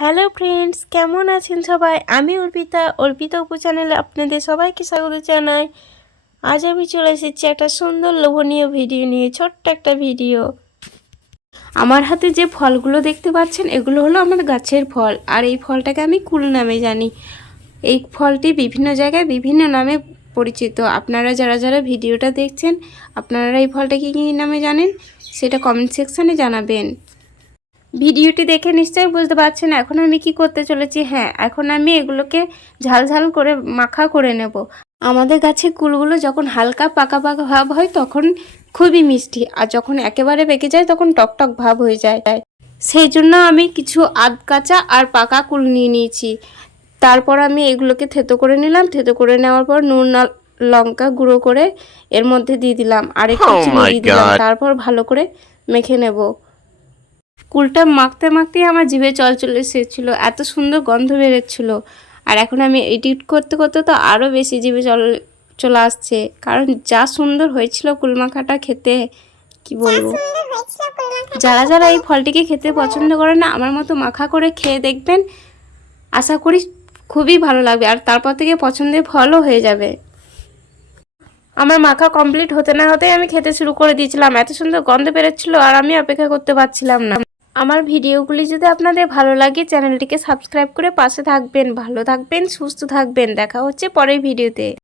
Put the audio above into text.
Hello friends কেমন আছেন সবাই? আমি অর্পিতা। অর্পিতা উপু চ্যানেলে আপনাদের সবাইকে স্বাগত জানাই। আজ আমি চলে এসেছি একটা সুন্দর লোভনীয় ভিডিও নিয়ে, ছোট্ট একটা ভিডিও আমার হাতে যে ফলগুলো দেখতে পাচ্ছেন, এগুলো হলো আমার গাছের ফল। আর এই ফলটাকে আমি কুল নামে জানি। এই ফলটি বিভিন্ন জায়গায় বিভিন্ন নামে পরিচিত। আপনারা যারা যারা ভিডিওটা দেখছেন, আপনারা এই ফলটাকে কী নামে জানেন? সেটা কমেন্ট সেকশানে জানাবেন। ভিডিওটি দেখে নিশ্চয়ই বুঝতে পারছেন এখন আমি কি করতে চলেছি? হ্যাঁ এখন আমি এগুলোকে ঝাল ঝাল করে মাখা করে নেব। আমাদের গাছে কুলগুলো যখন হালকা পাকা পাকা ভাব হয় তখন খুবই মিষ্টি আর যখন একেবারে পেকে যায় তখন টকটক ভাব হয়ে যায়। সেই জন্য আমি কিছু আধ কাঁচা আর পাকা কুল নিয়ে নিয়েছি। তারপর আমি এগুলোকে থেতো করে নিলাম। থেতো করে নেওয়ার পর নুন লঙ্কা গুঁড়ো করে এর মধ্যে দিয়ে দিলাম। আর একটু Oh চিনি দিয়ে দিলাম। তারপর ভালো করে মেখে নেব। কুলটা মাখতে মাখতেই আমার জিভে জল চলে এসেছিল এত সুন্দর গন্ধ বেরোচ্ছিল। আর এখন আমি এডিট করতে করতে তো আরও বেশি জিভে জল চলে আসছে কারণ যা সুন্দর হয়েছিল কুল মাখাটা খেতে কি বলব? যারা যারা এই ফলটিকে খেতে পছন্দ করে না আমার মতো মাখা করে খেয়ে দেখবেন আশা করি খুবই ভালো লাগবে আর তারপর থেকে পছন্দের ফলও হয়ে যাবে। আমার মাখা কমপ্লিট হতে না হতেই আমি খেতে শুরু করে দিয়েছিলাম এত সুন্দর গন্ধ বেরোচ্ছিল আর আমি অপেক্ষা করতে পারছিলাম না। আমার ভিডিওগুলি যদি আপনাদের ভালো লাগে, চ্যানেলটিকে সাবস্ক্রাইব করে পাশে থাকবেন। ভালো থাকবেন, সুস্থ থাকবেন। দেখা হচ্ছে পরের ভিডিওতে।